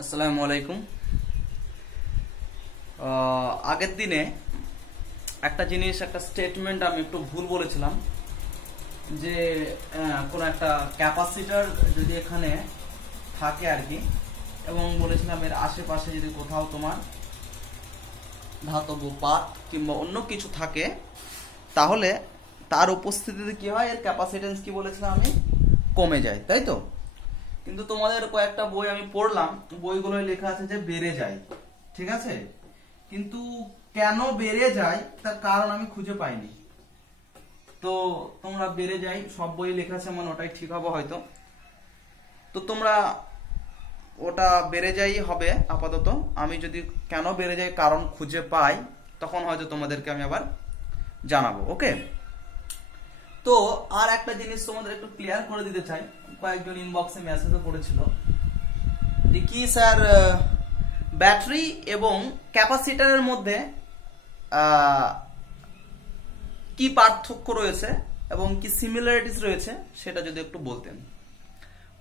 আসসালামু আলাইকুম। আগের দিনে একটা জিনিস, একটা স্টেটমেন্ট আমি একটু ভুল বলেছিলাম যে কোন একটা ক্যাপাসিটর যদি এখানে থাকে আর কি, এবং বলেছিলাম এর আশেপাশে যদি কোথাও তোমার ধাতব পাত কিংবা অন্য কিছু থাকে তাহলে তার উপস্থিতিতে কি হয়, এর ক্যাপাসিটেন্স কি বলেছিলাম আমি, কমে যায়, তাই তো? কিন্তু তোমাদের কয়েকটা বই আমি পড়লাম, বইগুলোয় লেখা আছে যে বেড়ে যায়, ঠিক আছে? কিন্তু কেন বেড়ে যায় তার কারণ আমি খুঁজে পাইনি। তো তোমরা বেড়ে যায় সব বই লেখা আছে, মানে ওটাই ঠিক হবে হয়তো। তো তোমরা ওটা বেড়ে যাই হবে আপাতত। আমি যদি কেন বেড়ে যায় কারণ খুঁজে পাই তখন হয়তো তোমাদেরকে আমি আবার জানাবো, ওকে? তো আর একটা জিনিস তোমাদের একটু ক্লিয়ার করে দিতে চাই, কয়েকজন ইনবক্সে মেসেজও করেছিল যে কি স্যার ব্যাটারি এবং ক্যাপাসিটরের মধ্যে কি পার্থক্য রয়েছে এবং কি সিমিলারিটিস রয়েছে সেটা যদি একটু বলতেন।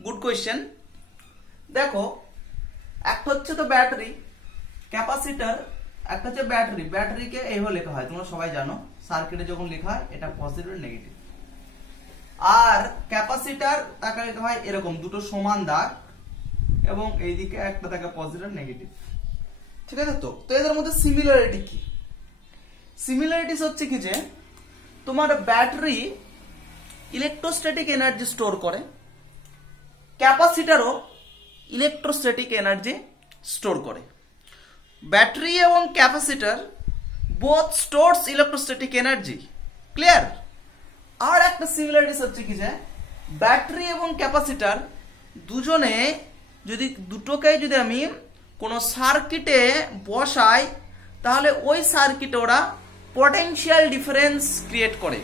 Good question. দেখো, একটা হচ্ছে তো ব্যাটারি, ক্যাপাসিটর একটা হচ্ছে ব্যাটারি। ব্যাটারিকে এইভাবে লেখা হয়, তোমরা সবাই জানো, সার্কিটে যখন লেখা হয় এটা পজিটিভ নেগেটিভ। আর ক্যাপাসিটর তাকে লেখা হয় এরকম, দুটো সমান দাগ এবং এইদিকে একটা থাকে পজিটিভ নেগেটিভ, ঠিক আছে? তো এদের মধ্যে সিমিলারিটি কি? সিমিলারিটিস হচ্ছে কি যে তোমার ব্যাটারি ইলেকট্রোস্ট্যাটিক এনার্জি স্টোর করে, ক্যাপাসিটরও ইলেকট্রোস্ট্যাটিক এনার্জি স্টোর করে। ব্যাটারি এবং capacitor both stores electrostatic energy, clear? আর একটা সিমিলারিটিস হচ্ছে কি যে ব্যাটারি এবং ক্যাপাসিটর দুজনে যদি দুটোকেই আমি কোনো সার্কিটে বসাই তাহলে ওই সার্কিটে ওরা পটেনশিয়াল ডিফারেন্স ক্রিয়েট করে,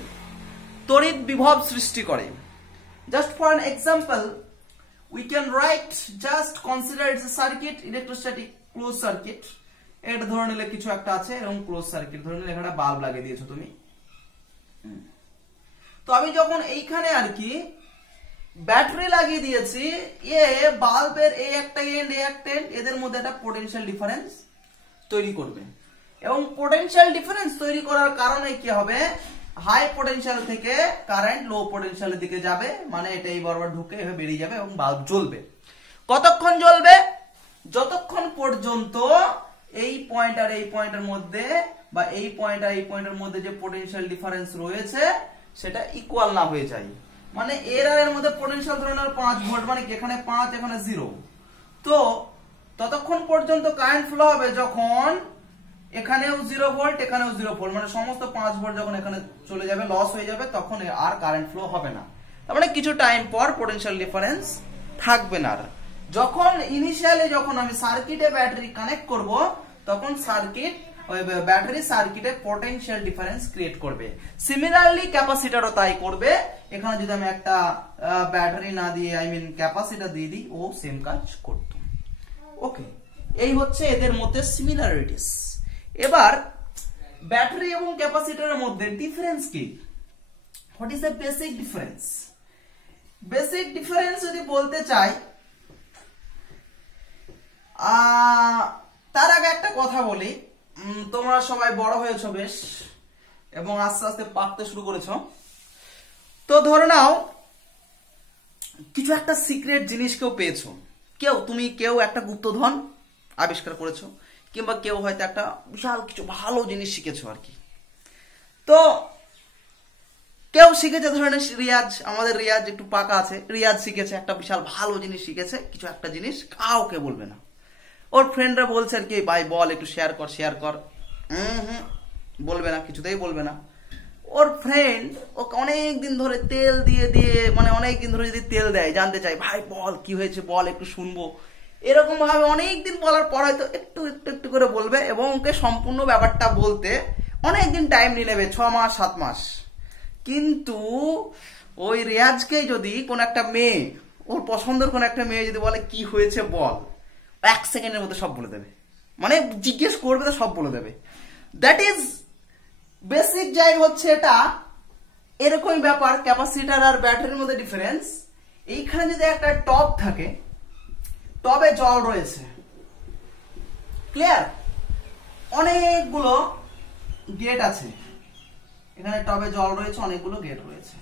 তড়িৎ বিভব সৃষ্টি করে। Just for an example we can write, just consider it's a circuit, electrostatic closed circuit. এটা ধরে নিলে কিছু একটা আছে এবং ক্লোজ সার্কিট ধরে নিলে এখানে বাল্ব লাগিয়ে দিয়েছো তুমি। তো আমি যখন এইখানে আর কি ব্যাটারি লাগিয়ে দিয়েছি, বাল্বের এই একটা এন্ড এই একটা এন্ড, এদের মধ্যে একটা পোটেনশিয়াল ডিফারেন্স তৈরি করবে। এবং পোটেনশিয়াল ডিফারেন্স তৈরি করার কারণে কি হবে, হাই পোটেনশিয়াল থেকে কারেন্ট লো পোটেনশিয়ালের দিকে যাবে, মানে এটা এই বরাবর ঢুকে এভাবে বেরিয়ে যাবে এবং বাল্ব জ্বলবে। কতক্ষণ জ্বলবে? যতক্ষণ পর্যন্ত এই পয়েন্ট আর এই পয়েন্টের মধ্যে বা এই পয়েন্ট আর এই পয়েন্টের মধ্যে যে পোটেনশিয়াল ডিফারেন্স রয়েছে সেটা ইকুয়াল না হয়ে যায়। মানে এর আর এর মধ্যে পোটেনশিয়াল ধরে নাও 5 ভোল্ট, মানে এখানে 5 এখানে 0। তো ততক্ষণ পর্যন্ত কারেন্ট ফ্লো হবে যখন এখানেও 0 ভোল্ট এখানেও 0 ভোল্ট, মানে সমস্ত 5 ভোল্ট যখন এখানে চলে যাবে, লস হয়ে যাবে, তখন আর কারেন্ট ফ্লো হবে না। তার মানে কিছু টাইম পর পোটেনশিয়াল ডিফারেন্স থাকবে না। যখন ইনিশিয়ালি যখন আমি সার্কিটে ব্যাটারি কানেক্ট করব তখন সার্কিট ব্যাটারি সার্কিটে পোটেনশিয়াল ডিফারেন্স ক্রিয়েট করবে। সিমিলারলি ক্যাপাসিটরও তাই করবে। এখানে যদি আমি একটা ব্যাটারি না দিয়ে ক্যাপাসিটর দিয়ে দিই, ও সেম কাজ করত। ওকে, এই হচ্ছে এদের মধ্যে সিমিলারিটিস। এবার ব্যাটারি এবং ক্যাপাসিটরের মধ্যে ডিফারেন্স কি? What is the basic difference? Basic difference যদি বলতে চাই, তার আগে একটা কথা বলি। তোমরা সবাই বড় হয়েছো বেশ এবং আস্তে আস্তে পাকতে শুরু করেছো। তো ধরে নাও কিছু একটা সিক্রেট জিনিস কেউ পেয়েছো, কেউ একটা গুপ্তধন আবিষ্কার করেছো, কিংবা কেউ হয়তো একটা বিশাল কিছু ভালো জিনিস শিখেছো আর কি। তো কেউ শিখেছে, ধরেন রিয়াজ, আমাদের রিয়াজ একটু পাকা আছে, রিয়াজ শিখেছে একটা বিশাল ভালো জিনিস শিখেছে, কিছু একটা জিনিস কাউকে বলবে না। ওর ফ্রেন্ডরা বলছে আর কি, ভাই বল একটু শেয়ার কর। বলবে না, কিছুতেই বলবে না। ওর ফ্রেন্ড ওকে অনেকদিন ধরে তেল দিয়ে মানে অনেকদিন ধরে যদি তেল দেয়, জানতে চাই ভাই বল কি হয়েছে, বল একটু শুনবো, এরকম ভাবে অনেকদিন বলার পর হয়তো একটু করে বলবে এবং ওকে সম্পূর্ণ ব্যাপারটা বলতে অনেকদিন টাইম নিয়ে নেবে, 6 মাস 7 মাস। কিন্তু ওই রিয়াজকে যদি কোন একটা মেয়ে, ওর পছন্দের কোন একটা মেয়ে যদি বলে কি হয়েছে বল, 1 সেকেন্ডের মধ্যে সব বলে দেবে, মানে জিজ্ঞেস করবে তো সব বলে দেবে। দ্যাট ইজ বেসিক জায়গা হচ্ছে এটা। এরকমই ব্যাপার ক্যাপাসিটর আর ব্যাটারির মধ্যে ডিফারেন্স। এইখানে যদি একটা টপ থাকে টবে জল রয়েছে, ক্লিয়ার? অনেকগুলো গেট আছে, এখানে টবে জল রয়েছে, অনেকগুলো গেট রয়েছে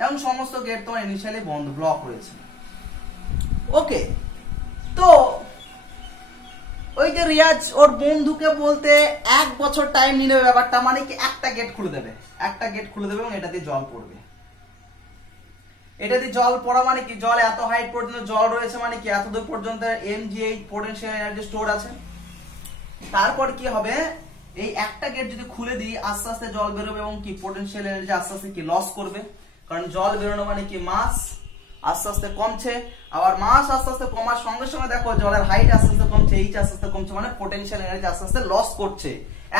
এবং সমস্ত গেট তোমার ইনিশিয়ালি বন্ধ, ব্লক রয়েছে। ওকে, তো ওই যে রিয়াজ ওর বন্ধুকে বলতে 1 বছর টাইম নিয়ে নেবে ব্যাপারটা, মানে কি একটা গেট খুলে দেবে, একটা গেট খুলে দেবে এবং এটা দিয়ে জল পড়বে। এটা দিয়ে জল পড়া মানে কি, জল এত হাইট পর্যন্ত জল রয়েছে, মানে কি এত দূর পর্যন্ত mgh পোটেনশিয়াল এনার্জি স্টোর আছে। তারপর কি হবে, এই একটা গেট যদি খুলে দিই আস্তে আস্তে জল বেরোবে এবং কি পোটেনশিয়াল এনার্জি আস্তে আস্তে কি লস করবে, কারণ জল বেরোনো মানে কি মাস আস্তে আস্তে কমছে, আবার মাস আস্তে আস্তে কমার সঙ্গে সঙ্গে দেখো জলের হাইট আস্তে আস্তে কমছে, এইচ আস্তে আস্তে কমছে, মানে পোটেনশিয়াল এনার্জি আস্তে আস্তে লস করছে।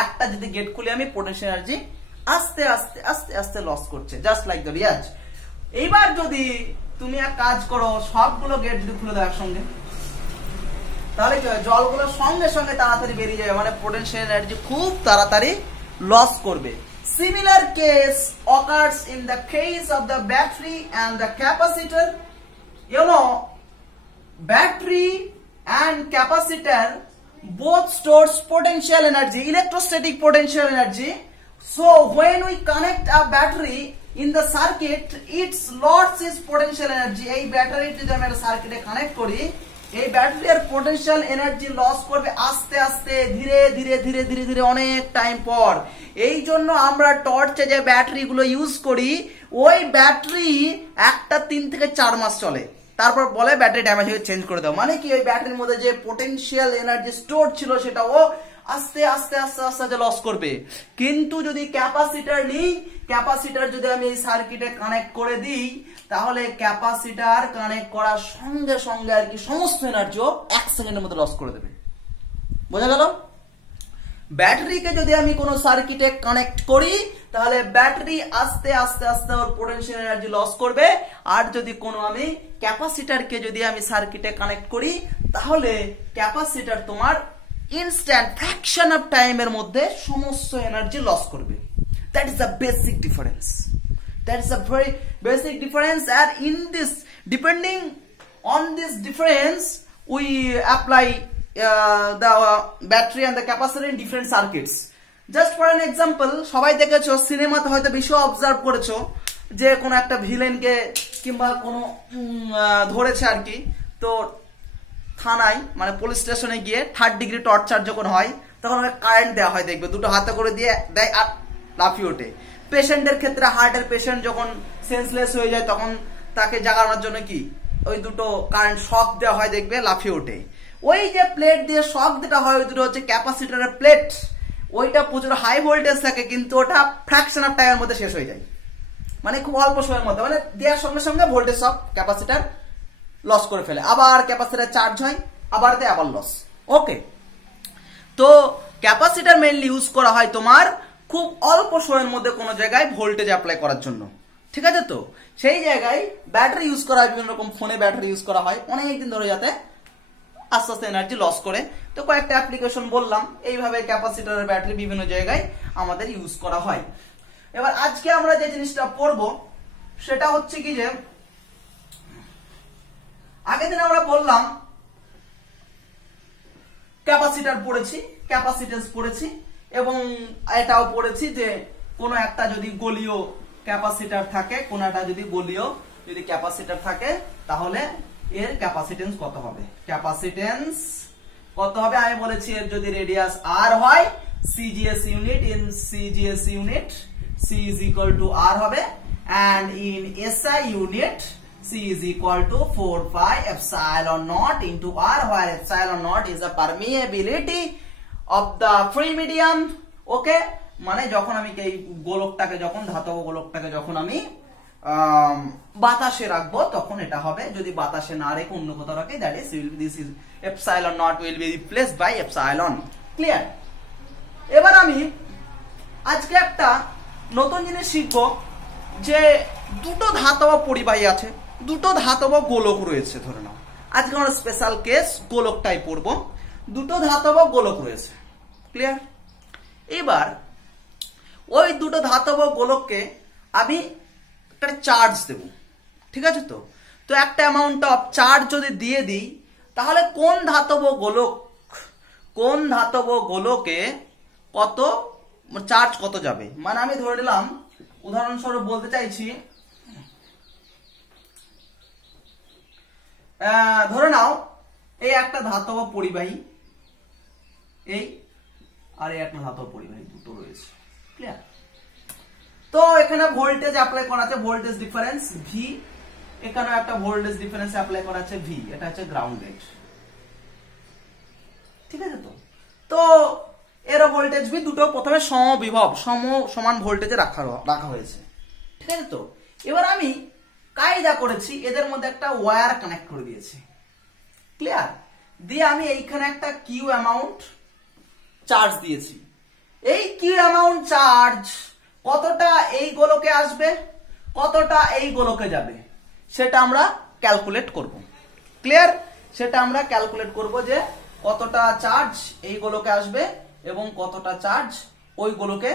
একটা যদি গেট খুলে আমি পোটেনশিয়াল এনার্জি আস্তে আস্তে আস্তে আস্তে লস করছে, জাস্ট লাইক দ্য রিয়াজ। এইবার যদি তুমি এক কাজ করো, সবগুলো গেট যদি খুলে দাও একসঙ্গে, তাহলে কি হয়, জলগুলো সঙ্গে সঙ্গে তাড়াতাড়ি বেরিয়ে যাবে, মানে পোটেনশিয়াল এনার্জি খুব তাড়াতাড়ি লস করবে। Similar case occurs in the case of the battery and the capacitor. You know, battery and capacitor both stores potential energy, electrostatic potential energy. So when we connect a battery in the circuit, it lots its potential energy. এই battery যদি আমরা সার্কিটে connect করি, এই ব্যাটারির potential energy loss করবে আস্তে আস্তে, ধীরে ধীরে ধীরে ধীরে ধীরে অনেক টাইম পর। এই জন্য আমরা টর্চে যে ব্যাটারি গুলো ইউজ করি, ওই ব্যাটারি একটা 3 থেকে 4 মাস চলে, তারপর বলে ব্যাটারি ড্যামেজ হয়ে চেঞ্জ করে দাও। মানে কি ওই ব্যাটারির মধ্যে যে পোটেনশিয়াল এনার্জি স্টোর ছিল সেটা ও আস্তে আস্তে আস্তে আস্তে লস করবে। কিন্তু যদি ক্যাপাসিটার নিই, ক্যাপাসিটার যদি আমি এই সার্কিটে কানেক্ট করে দিই, তাহলে ক্যাপাসিটার কানেক্ট করার সঙ্গে সঙ্গে আর কি সমস্ত এনার্জি 1 সেকেন্ডের মধ্যে লস করে দেবে। বোঝা গেল? ব্যাটারিকে যদি আমি কোনো সার্কিটে কানেক্ট করি, তাহলে ব্যাটারি আস্তে আস্তে আস্তে ওর পোটেনশিয়াল এনার্জি লস করবে। আর যদি কোনো আমি ক্যাপাসিটারকে যদি আমি সার্কিটে কানেক্ট করি, তাহলে ক্যাপাসিটার তোমার ইনস্ট্যান্ট ফ্র্যাকশন অফ টাইমের মধ্যে সমস্ত এনার্জি লস করবে। That is the basic difference. That is a very basic difference, and in this, depending on this difference, we apply the battery and the capacitor in different circuits. Just for an example, সবাই দেখেছো সিনেমাতে হয়তো বেশি observe করেছো যে কোনো একটা ভিলেনকে কিংবা কোনো ধরেছে আর কি, তো থানায় মানে পুলিশ স্টেশনে গিয়ে 3rd ডিগ্রি টর্চার যখন হয়, তখন কারেন্ট দেওয়া হয়, দেখবে দুটো হাতে করে দিয়ে দেয় আর লাফিয়ে ওঠে। পেশেন্টের ক্ষেত্রে হার্টের পেশেন্ট যখন সেন্সলেস হয়ে যায়, তখন তাকে জাগানোর জন্য কি ওই দুটো কারেন্ট শক দেওয়া হয়, দেখবে লাফিয়ে ওঠে। ওই যে প্লেট দিয়ে শক দেওয়া হয়, ওই দুটো হচ্ছে ক্যাপাসিটরের প্লেট। ওইটা প্রচুর হাই ভোল্টেজ থাকে, কিন্তু ওটা ফ্র্যাকশন অফ টাইমের মধ্যে শেষ হয়ে যায়, মানে খুব অল্প সময়ের মধ্যে, মানে দেওয়ার সঙ্গে সঙ্গে ভোল্টেজ সব ক্যাপাসিটার লস করে ফেলে, আবার ক্যাপাসিটার চার্জ হয়, আবার দেয়, আবার লস। ওকে, তো ক্যাপাসিটার মেইনলি ইউজ করা হয় তোমার খুব অল্প সময়ের মধ্যে কোনো জায়গায় ভোল্টেজ অ্যাপ্লাই করার জন্য, ঠিক আছে? তো সেই জায়গায় ব্যাটারি ইউজ করা হয়, বিভিন্ন রকম ফোনে ব্যাটারি ইউজ করা হয় অনেকদিন ধরে, যাতে আস্তে আস্তে এনার্জি লস করে। তো কয়েকটা অ্যাপ্লিকেশন বললাম, এইভাবে ক্যাপাসিটরের ব্যাটারি বিভিন্ন জায়গায় আমাদের ইউজ করা হয়। এবার আজকে আমরা যে জিনিসটা পড়বো সেটা হচ্ছে কি, যে আগের দিন আমরা বললাম ক্যাপাসিটার পড়েছি, ক্যাপাসিটেন্স পড়েছি, এবং এটাও পড়েছি যে কোনো একটা যদি গোলীয় ক্যাপাসিটার থাকে, কোনো একটা যদি গোলীয় যদি ক্যাপাসিটার থাকে, তাহলে এর ক্যাপাসিটেন্স কত হবে। ক্যাপাসিটেন্স কত হবে আমি বলেছি, এর যদি রেডিয়াস r হয়, CGS unit, in CGS unit C is equal to r হবে, and in SI unit C is equal to 4 pi epsilon naught into r, where epsilon naught is the permeability of the free medium. ওকে, মানে যখন আমি এই গোলকটাকে, যখন ধাতব গোলকটাকে যখন আমি বাতাসে রাখবো, তখন এটা হবে, যদি বাতাসে না রেখে অন্য কোথাও রাখি, that is this is epsilon naught will be replaced by epsilon. Clear? এবার আমি আজকে একটা নতুন জিনিস শিখবো, যে দুটো ধাতব পরিবাহী আছে, দুটো ধাতব গোলক রয়েছে, ধরে নাও আজকে আমরা স্পেশাল কেস গোলকটাই পড়বো। দুটো ধাতব গোলক রয়েছে, ক্লিয়ার? এবার ওই দুটো ধাতব গোলককে আমি একটা চার্জ দেব, ঠিক আছে? তো তো একটা অ্যামাউন্ট অফ চার্জ যদি দিয়ে দিই, তাহলে কোন ধাতব গোলকে কত চার্জ কত যাবে। মানে আমি ধরে নিলাম, উদাহরণস্বরূপ বলতে চাইছি, ধরে নাও এই একটা ধাতব পরিবাহী, এই আর এই একটা ধাতব পরিবাহী, দুটো রয়েছে, ক্লিয়ার। তো এখানে ভোল্টেজ অ্যাপ্লাই করা আছে, ভোল্টেজ ডিফারেন্স ভি, এখানেও একটা ভোল্টেজ ডিফারেন্স অ্যাপ্লাই করা আছে ভি, এটা হচ্ছে গ্রাউন্ডেড, ঠিক আছে। তো এর ভোল্টেজ ভি, দুটো প্রথমে সমবিভব সমান ভোল্টেজে রাখা হয়েছে, ঠিক আছে। তো এবার আমি কায়দা করেছি, এদের মধ্যে একটা ওয়্যার কানেক্ট করে দিয়েছি, ক্লিয়ার। দিয়ে আমি এইখানে একটা কিউ অ্যামাউন্ট চার্জ দিয়েছি। এই কিউ অ্যামাউন্ট চার্জ কতটা এই গোলকে আসবে, কতটা এই গোলকে যাবে, সেটা আমরা ক্যালকুলেট করব, ক্লিয়ার। সেটা আমরা ক্যালকুলেট করব যে কতটা চার্জ এই গোলকে আসবে এবং কতটা চার্জ ওই গোলকে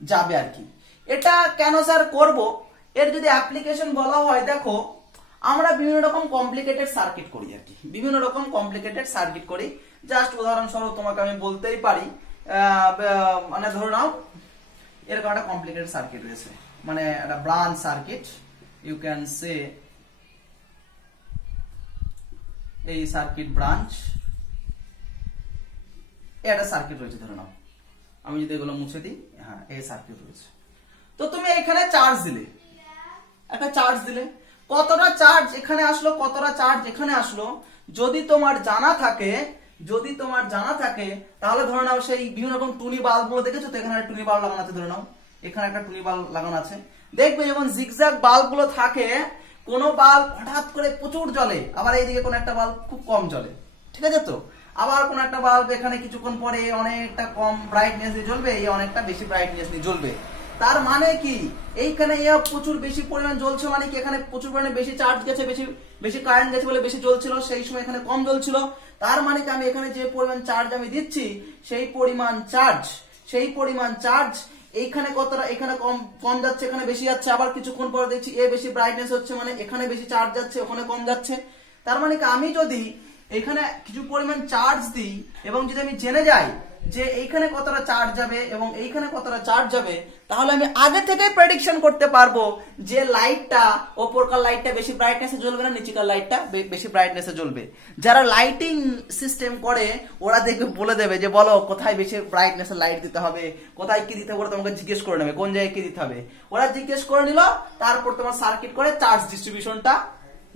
যাবে আর কি। এটা কেন স্যার করব, এর যদি অ্যাপ্লিকেশন বলা হয়, দেখো আমরা বিভিন্ন রকম কমপ্লিকেটেড সার্কিট করি আর কি, বিভিন্ন রকম কমপ্লিকেটেড সার্কিট করি। জাস্ট উদাহরণস্বরূপ তোমাকে আমি বলতেই পারি, মানে ধরে নাও এরকম একটা কমপ্লিকেটেড সার্কিট রয়েছে, মানে একটা branch circuit, you can say এই সার্কিট ব্রাঞ্চ, একটা সার্কিট রয়েছে ধরে নাও, আমি যদি এগুলো মুছে দিই, হ্যাঁ এই সার্কিট রয়েছে। তো তুমি এখানে চার্জ দিলে, একটা চার্জ দিলে, কতটা চার্জ এখানে আসলো, কতটা চার্জ এখানে আসলো, যদি তোমার জানা থাকে, তাহলে ধরে নাও সেই বিভিন্ন রকম টুনি বাল্ব গুলো দেখেছো তো, এখানে একটা টুনি বাল্ব লাগানো আছে, ধরে নাও এখানে একটা টুনি বাল্ব লাগানো আছে। দেখবে যখন জিগজ্যাগ বাল্ব গুলো থাকে, কোনো বাল্ব হঠাৎ করে প্রচুর জ্বলে, আবার এইদিকে কোনো একটা বাল্ব খুব কম জ্বলে, ঠিক আছে। তো আবার কোন একটা বাল্ব এখানে কিছুক্ষণ পরে অনেকটা কম ব্রাইটনেস দিয়ে জ্বলবে, এই অনেকটা বেশি ব্রাইটনেস দিয়ে জ্বলবে। তার মানে কি, এইখানে প্রচুর বেশি পরিমাণ জ্বলছে, মানে কি এখানে প্রচুর পরিমাণে বেশি চার্জ গেছে, বেশি কারেন্ট গেছে বলে বেশি জ্বলছিল, সেই সময় এখানে কম জ্বলছিল। তার মানে কি আমি এখানে যে পরিমাণ চার্জ আমি দিচ্ছি, সেই পরিমাণ চার্জ এইখানে কতটা, এখানে কম যাচ্ছে, এখানে বেশি যাচ্ছে। আবার কিছুক্ষণ পরে দেখছি বেশি ব্রাইটনেস হচ্ছে, মানে এখানে বেশি চার্জ যাচ্ছে, ওখানে কম যাচ্ছে। তার মানে কি আমি যদি এখানে কিছু পরিমাণ চার্জ দিই এবং যদি আমি জেনে যাই যে এইখানে কতটা চার্জ যাবে এবং এইখানে কতটা চার্জ যাবে, তাহলে আমি আগে থেকে প্রেডিকশন করতে পারবো যে লাইটটা, ওপরকার লাইটটা বেশি ব্রাইটনেসে জ্বলবে না, নিচেকার লাইটটা বেশি ব্রাইটনেসে জ্বলবে। যারা লাইটিং সিস্টেম করে ওরা দেখবে বলে দেবে যে বলো কোথায় বেশি ব্রাইটনেসে লাইট দিতে হবে, কোথায় কি দিতে হবে, তোমাকে জিজ্ঞেস করে নেবে কোন জায়গায় কি দিতে হবে। ওরা জিজ্ঞেস করে নিল, তারপর তোমার সার্কিট করে চার্জ ডিস্ট্রিবিউশনটা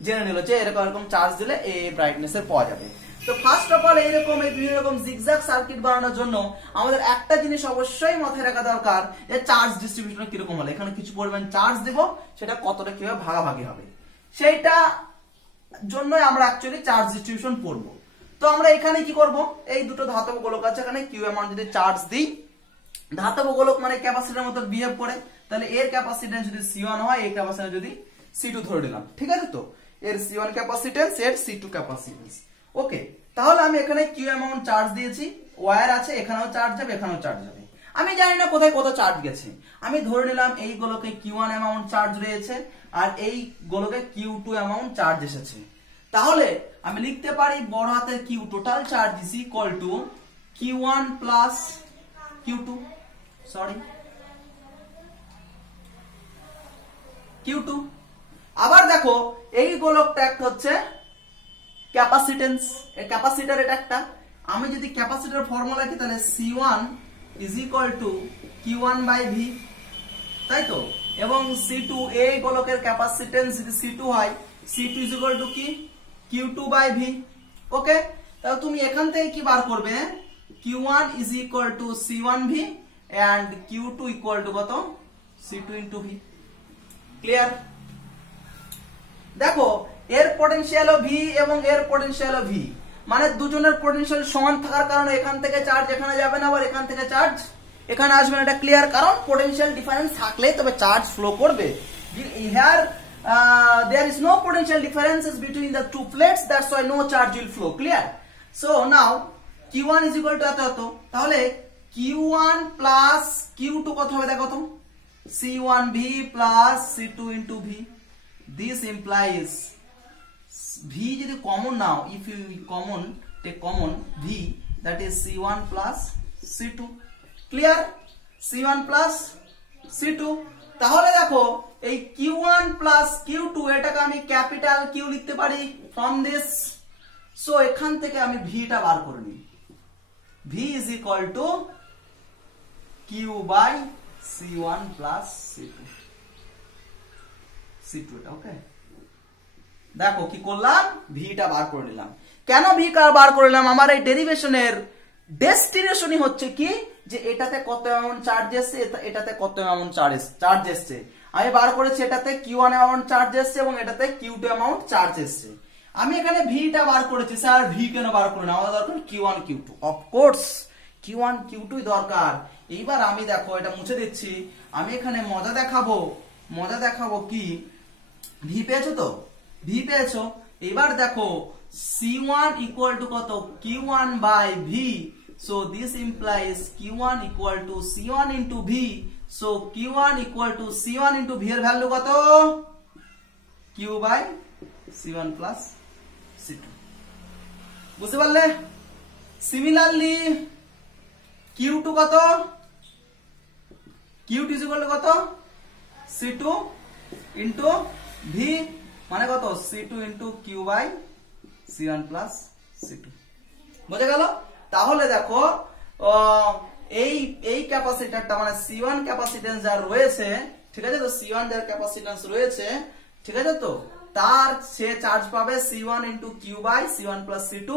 জেনে নিল যে এরকম চার্জ দিলে এই ব্রাইটনেস এর পাওয়া যাবে। তো ফার্স্ট অফ অল এইরকম বিভিন্ন রকম জিগজ্যাগ সার্কিট বানানোর জন্য আমাদের একটা জিনিস অবশ্যই মাথায় রাখা দরকার, যে চার্জ ডিস্ট্রিবিউশন কিরকম হলে, এখানে কিছু পরিমাণ চার্জ দেব, সেটা কতটা কিভাবে ভাগাভাগি হবে, সেইটা জন্যই আমরা অ্যাকচুয়ালি চার্জ ডিস্ট্রিবিউশন পড়বো। তো আমরা এখানে কি করব, এই দুটো ধাতব গোলক আছে, এখানে কিউ অ্যামাউন্ট যদি চার্জ দিই, ধাতব গোলক মানে ক্যাপাসিটরের মতো বিহেভ করে, তাহলে এর ক্যাপাসিটেন্স যদি C1 হয়, এই ক্যাপাসিটেন্স যদি C2 ধরে নিলাম, ঠিক আছে। তো এর C1 ক্যাপাসিটেন্স, এর C2 ক্যাপাসিটেন্স, ওকে। তাহলে আমি এখানে কিউ অ্যামাউন্ট চার্জ দিয়েছি, ওয়্যার আছে, এখানেও চার্জ যাবে, এখানেও চার্জ যাবে। আমি জানি না কোথায় কত চার্জ গেছে, আমি ধরে নিলাম এই গোলকে Q1 অ্যামাউন্ট চার্জ রয়েছে আর এই গোলকে Q2 অ্যামাউন্ট চার্জ এসেছে। তাহলে আমি লিখতে পারি বড় হাতের Q total charge is equal to Q1 plus Q2, Q2। আবার দেখো এই গোলকটা একটা হচ্ছে ক্যাপাসিটেন্স, ক্যাপাসিটর এটা একটা। আমি যদি ক্যাপাসিটর ফর্মুলা কি, তাহলে C1 is equal to Q1 by V, তাই তো। এবং C2, এই গোলকের ক্যাপাসিটেন্স যদি C2 হয়, C2 ইজ ইকুয়াল টু কি Q2 বাই V, ওকে। তাহলে তুমি এখান থেকে কি বার করবে, Q1 is equal to C1V and Q2 equal to কত, C2 ইনটু V, ক্লিয়ার। দেখো এর পটেনশিয়াল ও V এবং এর পটেনশিয়াল ও V, মানে দুজনের পটেনশিয়াল সমান থাকার কারণে এখান থেকে চার্জ এখানে যাবে না, আবার এখান থেকে চার্জ এখানে আসবে না, এটা ক্লিয়ার। কারণ পটেনশিয়াল ডিফারেন্স থাকলে তবে চার্জ ফ্লো করবে। Here there is no potential differences between the two plates, that's why no charge will flow, clear. So now Q1 is equal to এত, তাহলে Q1 plus Q2 কত হবে দেখো তো, C1V plus C2 into V. This implies V যদি common now, if you common take common V, that is C1 plus C2। Clear? C1 plus C2। তাহলে দেখো এই Q1 প্লাস Q2 এটাকে আমি ক্যাপিটাল কিউ লিখতে পারি ফ্রম দিস। সো এখান থেকে আমি ভিটা বার করে নিই। V is equal to Q by C1 plus C2। এটা ওকে। দেখো কি করলাম, ভিটা বার করে নিলাম। কেন ভি বার করে নিলাম? আমার এই ডেরিভেশনের ডেস্টিনেশনই হচ্ছে কি, যে এটাতে কত অ্যামাউন্ট চার্জ এসছে, এটাতে কত অ্যামাউন্ট চার্জ এসছে। আমি বার করেছি এটাতে Q1 অ্যামাউন্ট চার্জ এসছে এবং এটাতে Q2 অ্যামাউন্ট চার্জ এসছে। আমি এখানে ভিটা বার করেছি। স্যার ভি কেন বার করে না? আমার দরকার Q1 Q2। Of course Q1 Q2 দরকার। এইবার আমি দেখো এটা মুছে দিচ্ছি। আমি এখানে মজা দেখাবো কি, ভি পেয়েছো তো? ভি পেয়েছো। এবার দেখো C1 ইকুয়াল টু কত? Q1 by V. So this implies Q1 equal to C1 into V. So Q1 equal to C1 into V এর ভ্যালু কত? Q by C1 plus C2। বুঝতে পারলে? সিমিলারলি Q2 কত? Q2 is equal to কত? C2 into V, মানে কত? C2 into Q by C1 plus C2। বুঝে গেল? তাহলে দেখো এই ক্যাপাসিটরটা মানে C1 ক্যাপাসিটেন্স যার রয়েছে, ঠিক আছে তো? C1 যার ক্যাপাসিটেন্স রয়েছে, ঠিক আছে তো? তার সে চার্জ পাবে C1 into Q by C1 plus C2,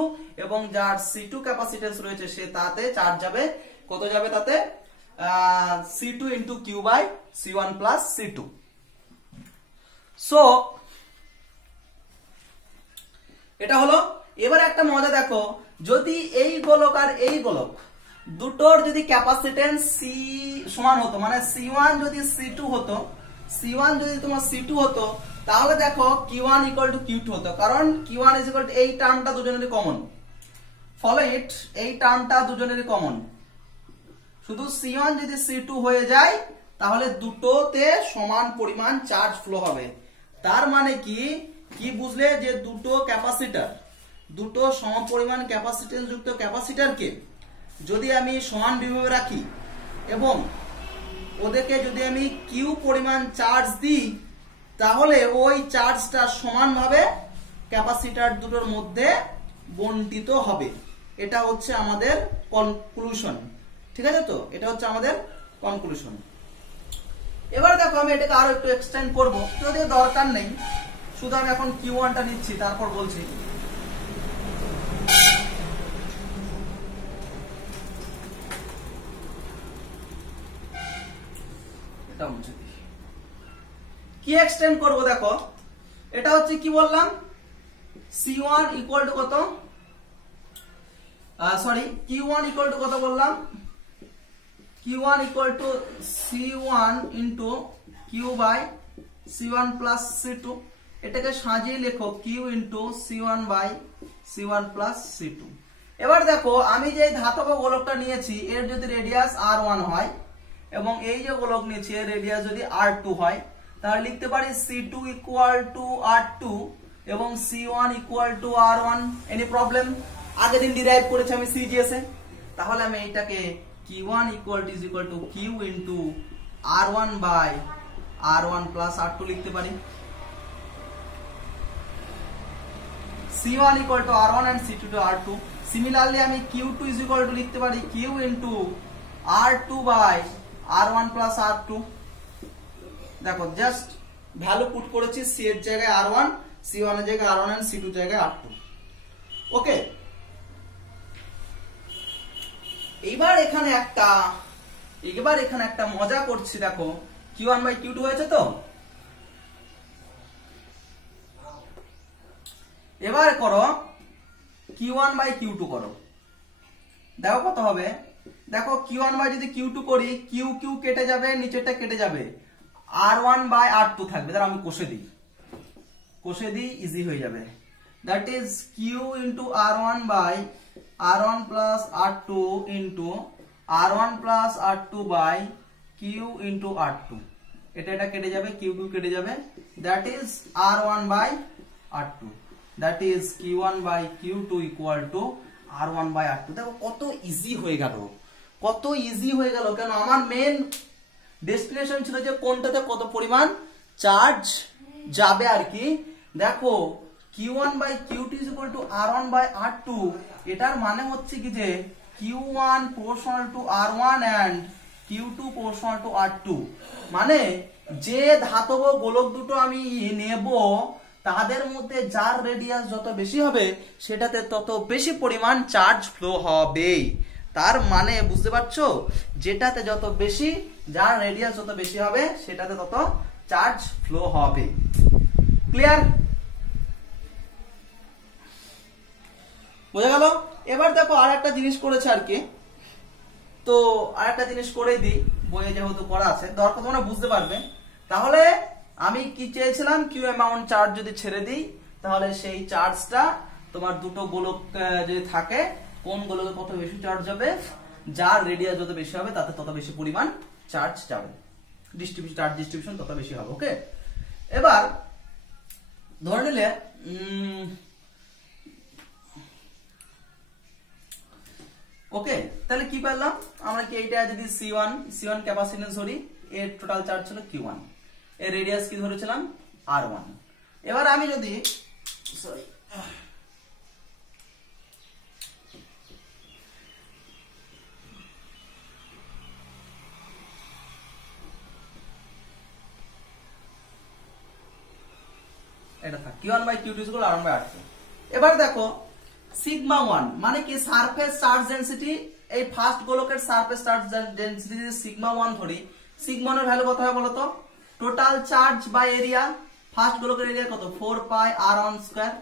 এবং যার C2 ক্যাপাসিটেন্স রয়েছে সে তাতে চার্জ যাবে কত? যাবে তাতে C2 into Q by C1 plus C2। So এটা হলো। এবার একটা মজা দেখো, যদি এই গোলক আর এই গোলক দুটোর যদি ক্যাপাসিটেন্স সি সমান হতো, মানে C1 যদি C2 হতো, C1 যদি তোমার C2 হতো, তাহলে দেখো Q1 ইকুয়াল টু Q2 হতো, কারণ Q1 ইজ ইকুয়াল টু এই টার্মটা দুজনেরই কমন। ফলো ইট, এই টার্মটা দুজনেরই কমন। শুধু C1 যদি C2 হয়ে যায় তাহলে দুটোতে সমান পরিমাণ চার্জ ফ্লো হবে। তার মানে কি বুঝলে? যে দুটো সম পরিমাণ ক্যাপাসিটেন্স যুক্ত ক্যাপাসিটরকে যদি আমি সমান বিভবে রাখি এবং ওদেরকে যদি আমি কিউ পরিমাণ চার্জ দিই, তাহলে ওই চার্জটা সমানভাবে ক্যাপাসিটর দুটোর মধ্যে বন্টিত হবে। এটা হচ্ছে আমাদের কনক্লুশন। ঠিক আছে তো? এটা হচ্ছে আমাদের কনক্লুশন। এবার দেখো আমি এটাকে আরো একটু এক্সটেন্ড করবো, যদিও দরকার নেই, শুধু আমি এখন Q1টা নিচ্ছি, তারপর বলছি। কি এক্সটেন্ড করব? দেখো এটা হচ্ছে কি বললাম, C1 ইকুয়াল টু কত? Q1 ইকুয়াল টু কত বললাম? Q1 equal to C1 into Q by C1 plus C2। এটাকে সাজিয়ে লেখো Q into C1 by C1 plus C2। এবার দেখো আমি যে ধাতব গোলকটা নিয়েছি এর যদি রেডিয়াস R1 হয় এবং এই যে গোলক নিয়েছি এর রেডিয়াস যদি R2 হয়, তাহলে লিখতে পারি C2 ইকুয়াল টু R2 এবং C1 equal to R1। Any problem? আগের দিন ডিরাইভ করেছি আমি CGS এ। তাহলে আমি এইটাকে Q1 equal to Q into R1 by R1 plus R2 লিখতে পারি। C1 equal to R1 and C2 to R2। Similarly আমি Q2 ইজ ইকুয়াল টু লিখতে পারি Q into R2 by R1 plus R2। দেখো just value put করেছি, C এর জায়গায় R1, C1 এর জায়গায় R1 and C2 এর জায়গায় R2। ওকে, এবার এখানে একটা মজা করছি। দেখো Q1 বাই Q2 হয়েছে তো? এবার করো Q1 বাই Q2 করো, দেখো কত হবে। দেখো Q1 বাই যদি Q2 করি, Q কেটে যাবে, নিচেরটা কেটে যাবে, R1 বাই R2 থাকবে। তাহলে আমি কষে দিই, ইজি হয়ে যাবে। That is Q into R1 by R1 plus R2 into R1 plus R2 by Q into R2। এটা কেটে যাবে, Q কেটে যাবে, that is R1 by R2। That is Q1 by Q2 equal to R1 by R2। দেখো কত easy হয়ে গেল, কত ইজি হয়ে গেল। কেন, আমার মেন ডেস্টিনেশন ছিল যে কোনটাতে কত পরিমাণ চার্জ যাবে আর কি। দেখো Q1 by Q2 is equal to R1 by R2, এটার মানে হচ্ছে কি যে Q1 proportional to R1 and Q2 proportional to R2। মানে যে ধাতব গোলক দুটো আমি নেব তাদের মধ্যে যার রেডিয়াস যত বেশি হবে সেটাতে তত বেশি পরিমাণ চার্জ ফ্লো হবে। তার মানে বুঝতে পারছো, যেটাতে যত বেশি, যার রেডিয়াস যত বেশি হবে সেটাতে তত চার্জ ফ্লো হবে। ক্লিয়ার? বোঝা গেল? এবার দেখো আর একটা জিনিস করেছে আর কি, তো আর একটা জিনিস করেই দিই, বইয়ে যেহেতু করা আছে দরকার তোমরা বুঝতে পারবে। তাহলে আমি কি চেয়েছিলাম, কিউ অ্যামাউন্ট চার্জ যদি ছেড়ে দিই তাহলে সেই চার্জটা তোমার দুটো গোলক যদি থাকে, কোন গোলকে কত বেশি চার্জ যাবে, যার রেডিয়াস যত বেশি হবে তাতে তত বেশি পরিমাণ চার্জ যাবে, ডিস্ট্রিবিউশন, চার্জ ডিস্ট্রিবিউশন তত বেশি হবে। ওকে, এবার ধরে নিলে ওকে, তাহলে কি পেলাম আমরা, কি এইটা যদি C1 ক্যাপাসিট্যান্স ধরি, এর টোটাল চার্জ ছিল Q1, এর রেডিয়াস কি ধরেছিলাম R1। এবার আমি যদি সরি এটা থাক, Q1 by Q2 equal R1 by R2। এবার দেখো সিগমা 1 মানে কি সারফেস চার্জ ডেনসিটি, এই ফার্স্ট গোলকের সারফেস চার্জ ডেনসিটি যদি সিগমা 1 ধরি, সিগমা 1 এর ভ্যালু কত হবে বলো তো, total charge by area, first গোলকের এরিয়া কত 4 পাই R1 স্কয়ার।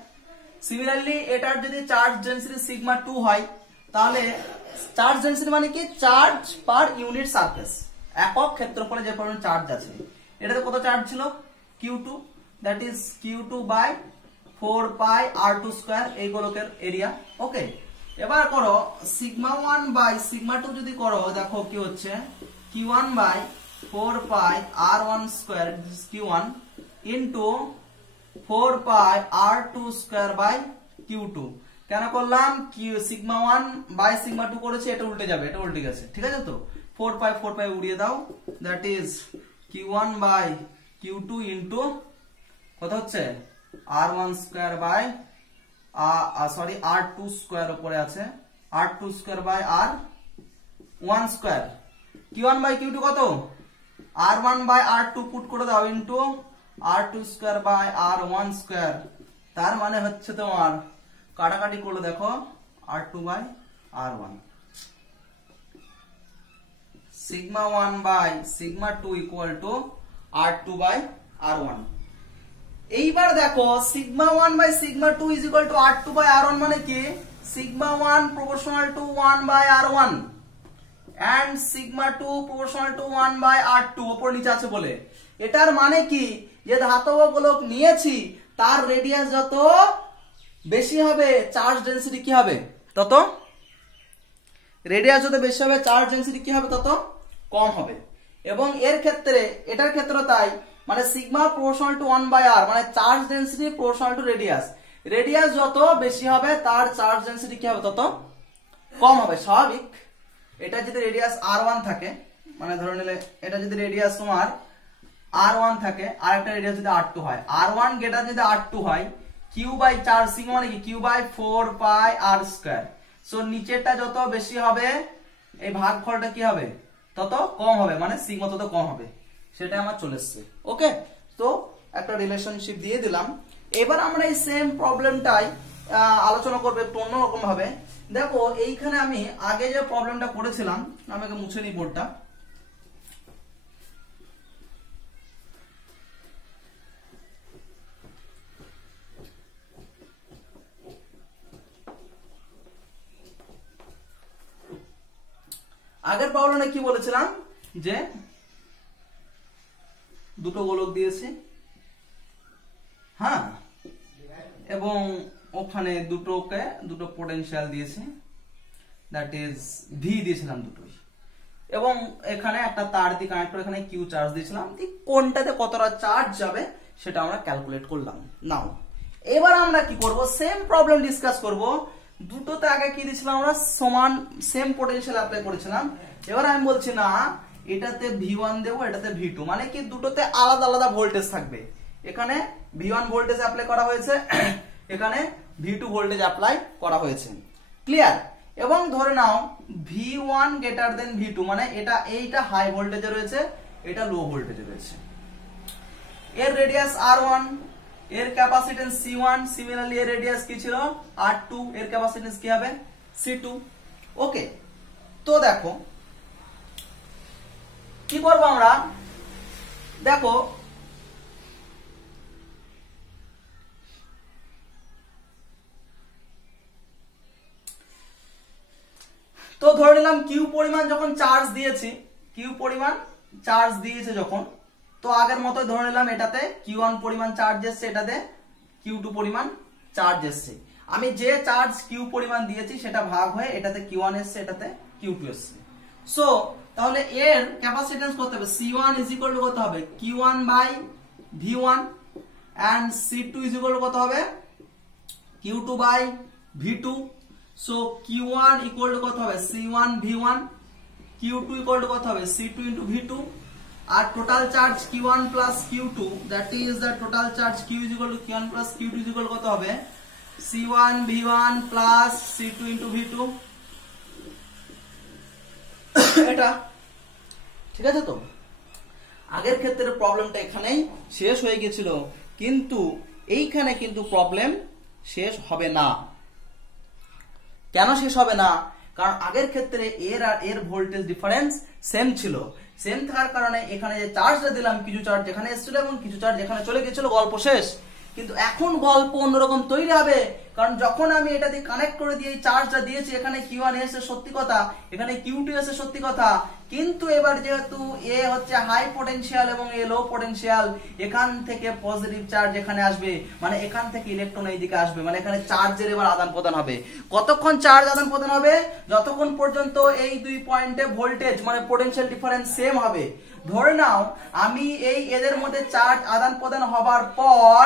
সিমিলারলি এটার যদি চার্জ ডেনসিটি সিগমা 2 হয়, তাহলে চার্জ ডেনসিটি মানে কি চার্জ পার ইউনিট সারফেস, একক ক্ষেত্রফলে যে পরিমাণ চার্জ আছে, এটাতে কত চার্জ ছিল Q2, that is Q2 by 4 pi R2 square, এই গোলকের এরিয়া। ওকে, এবার করো সিগমা 1 বাই সিগমা 2 যদি করো, দেখো কি হচ্ছে Q1 by 4 pi R1 square Q1 into 4 pi R2 square by Q2। কেন করলাম, সিগমা 1 বাই সিগমা 2 করেছে, এটা উল্টে যাবে, এটা উল্টে গেছে, ঠিক আছে তো, 4 পাই উড়িয়ে দাও, that is Q1 by Q2 into কত হচ্ছে R1 square bye sorry R2 square উপরে আছে, R2 square by R1 square. Q1 by Q2 কত, R1 বাই R2 পুট করে দাও into R2 square by R1 square. তার মানে হচ্ছে তোমার কাটাকাটি করলে দেখো R2 by R1, sigma 1 by sigma 2 equal to R2 by R1। এইবার দেখো sigma 1 by sigma 2 is equal to R2 by R1 মানে কি, sigma 1 proportional to 1 by R1 and sigma 2 proportional to 1 by R2, উপর নিচে আছে বলে। এটার মানে কি, যে ধাতব গোলক নিয়েছি তার রেডিয়াস যত বেশি হবে চার্জ ডেনসিটি কি হবে তত, রেডিয়াস যত বেশি হবে চার্জ ডেনসিটি কি হবে তত কম হবে। এবং এর ক্ষেত্রে, এটার ক্ষেত্রে তাই, মানে sigma proportional to 1 by R, মানে charge density proportional to radius, radius যত বেশি হবে তার চার্জ ডেনসিটি কি হবে তত কম হবে, স্বাভাবিক। এটা যদি রেডিয়াস R1 থাকে, মানে ধরে নিলে এটা যদি রেডিয়াস তোমার R1 থাকে, আর একটা রেডিয়াস যদি R2 হয়, R1 গ্রেটার যদি R2 হয়, Q বাই 4 সিগমা মানে কি Q by 4 pi R square. So নিচেরটা যত বেশি হবে এই ভাগফলটা কি হবে তত কম হবে, মানে সিগমা তত কম হবে, সেটা আমার চলে এসছে। ওকে, তো একটা রিলেশনশিপ দিয়ে দিলাম। এবার আমরা এই সেম প্রবলেমটাই আলোচনা করব একটু অন্যরকম ভাবে। দেখো এইখানে আমি আগে যে প্রবলেমটা করেছিলাম, আমাকে মুছে নিই বোর্ডটা, আগের প্রবলেমে কি বলেছিলাম যে দুটো গোলক দিয়েছে, হ্যাঁ, এবং ওখানে দুটো পোটেনশিয়াল দিয়েছে, দ্যাট ইজ ভি দিয়েছিলাম দুটোই, এবং এখানে একটা তার দিয়ে কানেক্ট করে এখানে কিউ চার্জ দিয়েছিলাম, কোনটাতে কতটা চার্জ যাবে সেটা আমরা ক্যালকুলেট করলাম। নাও এবার আমরা কি করব, সেম প্রবলেম ডিসকাস করব। দুটোতে আগে কি দিয়েছিলাম আমরা, সমান সেম পোটেনশিয়াল অ্যাপ্লাই করেছিলাম। এবার আমি বলছি না এটাতে V1 দেবো, এটাতে V2, মানে কি দুটোতে আলাদা আলাদা ভোল্টেজ থাকবে। এখানে V1 ভোল্টেজ অ্যাপ্লাই করা হয়েছে, এখানে V2 ভোল্টেজ অ্যাপ্লাই করা হয়েছে। ক্লিয়ার? এবং ধরে নাও V1 গ্রেটার দেন V2, মানে এইটা হাই ভোল্টেজে রয়েছে, এটা লো ভোল্টেজে রয়েছে। এর রেডিয়াস R1, এর ক্যাপাসিটেন্স C1, সিমিলারলি এর রেডিয়াস কি ছিল R2, এর ক্যাপাসিটেন্স কি হবে C2। ওকে, তো দেখো কি করবো আমরা, দেখো তো ধরে নিলাম কিউ পরিমাণ যখন চার্জ দিয়েছি, কিউ পরিমাণ চার্জ দিয়েছে যখন, তো আগের মতো ধরে নিলাম এটাতে Q1 পরিমাণ চার্জ এসছে, এটাতে Q2 পরিমাণ চার্জ এসছে। আমি যে চার্জ Q পরিমাণ দিয়েছি সেটা ভাগ হয়ে এটাতে Q1 এসছে, এটাতে Q2 এসছে। সো তাহলে এর ক্যাপাসিটেন্স কত হবে, C1 ইজ ইকুয়াল টু কত হবে Q1 by V1 and C2 is equal to কত হবে Q2 by V2। So Q1 equal to কত হবে C1 V1, Q2 equal to কত হবে C2 ইনটু V2, আর total charge Q1 plus Q2, that is the total charge Q is equal to Q1 plus Q2 is equal কত হবে C1 V1 plus C2 into V2। এটা ঠিক আছে? তো আগের ক্ষেত্রে প্রবলেমটা এখানেই শেষ হয়ে গিয়েছিল, কিন্তু এইখানে কিন্তু প্রবলেম শেষ হবে না। কেন শেষ হবে না? কারণ আগের ক্ষেত্রে এর আর এর ভোল্টেজ ডিফারেন্স সেম ছিল। সেম থাকার কারণে এখানে যে চার্জটা দিলাম, কিছু চার্জ এখানে এসেছিল এবং কিছু চার্জ এখানে চলে গিয়েছিল, গল্প শেষ। কিন্তু এখন গল্প অন্যরকম তৈরি হবে, কারণ যখন আমি এটা দিয়ে কানেক্ট করে দিয়ে চার্জটা দিয়েছি, এখানে Q1 এসে সত্যি কথা, এখানে Q2 এসে সত্যি কথা, কিন্তু এবার যেহেতু এ হচ্ছে হাই পোটেনশিয়াল এবং এ লো পোটেনশিয়াল, এখান থেকে পজিটিভ চার্জ এখানে আসবে, মানে এখান থেকে ইলেকট্রন এইদিকে আসবে, মানে এখানে চার্জের এবার আদান প্রদান হবে। কতক্ষণ চার্জ আদান প্রদান হবে? যতক্ষণ পর্যন্ত এই দুই পয়েন্টে ভোল্টেজ মানে পোটেনশিয়াল ডিফারেন্স সেম হবে। ধরে নাও আমি এই এদের মধ্যে চার্জ আদান প্রদান হবার পর,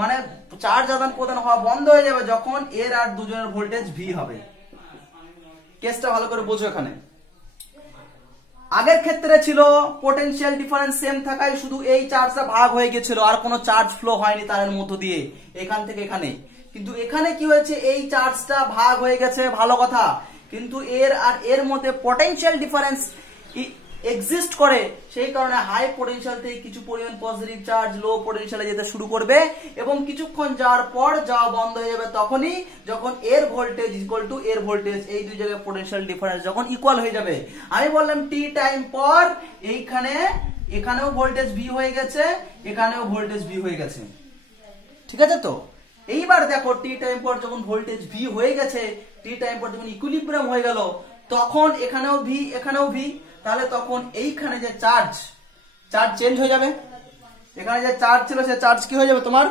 মানে চার্জ আদান প্রদান হওয়া বন্ধ হয়ে যাবে যখন এর আর দুজনের ভোল্টেজ V হবে। কেসটা ভালো করে বোঝো। এখানে আগের ক্ষেত্রে ছিল পোটেনশিয়াল ডিফারেন্স সেম থাকায় শুধু এই চার্জটা ভাগ হয়ে গেছিল, আর কোনো চার্জ ফ্লো হয়নি তারের মধ্য দিয়ে এখান থেকে এখানে। কিন্তু এখানে কি হয়েছে, এই চার্জটা ভাগ হয়ে গেছে, ভালো কথা, কিন্তু এর আর এর মধ্যে পোটেনশিয়াল ডিফারেন্স এক্সিস্ট করে, সেই কারণে হাই পোটেনশিয়াল থেকে কিছু পরিমাণ পজিটিভ চার্জ লো পোটেনশিয়ালে যেতে শুরু করবে এবং কিছুক্ষণ যাওয়ার পর যাওয়া বন্ধ হয়ে যাবে তখনই যখন এর ভোল্টেজ ইকুয়াল টু এর ভোল্টেজ, এই দুই জায়গায় পোটেনশিয়াল ডিফারেন্স যখন ইকুয়াল হয়ে যাবে। আমি বললাম টি টাইম পর এখানেও ভোল্টেজ V হয়ে গেছে, এখানেও ভোল্টেজ V হয়ে গেছে। ঠিক আছে? তো এইবার দেখো টি টাইম পর যখন ভোল্টেজ V হয়ে গেছে, টি টাইম পর যখন ইকুইলিব্রিয়াম হয়ে গেল, তখন এখানেও V এখানেও V, তাহলে তখন এইখানে যে চার্জ চেঞ্জ হয়ে যাবে। এখানে যে চার্জ ছিল সে চার্জ কি হয়ে যাবে, তোমার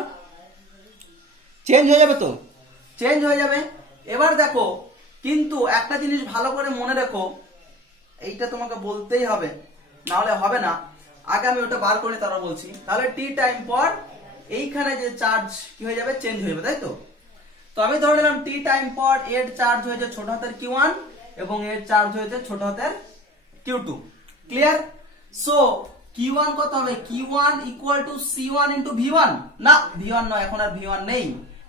চেঞ্জ হয়ে যাবে। তো চেঞ্জ হয়ে যাবে। এবার দেখো, কিন্তু একটা জিনিস ভালো করে মনে রেখো, এইটা তোমাকে বলতেই হবে, না হলে হবে না। আগে আমি ওটা বার করে তারপর বলছি। তাহলে টি টাইম পর এইখানে যে চার্জ কি হয়ে যাবে, চেঞ্জ হয়ে যাবে, তাই তো? তো আমি ধরে নিলাম টি টাইম পর এর চার্জ হয়েছে ছোট হাতের Q1 এবং এর চার্জ হয়েছে ছোট হাতের Q2। ক্লিয়ার? সো Q1 কত হবে, Q1 equal to C1 into V1, না V1 নয়, এখন আর V1 নেই,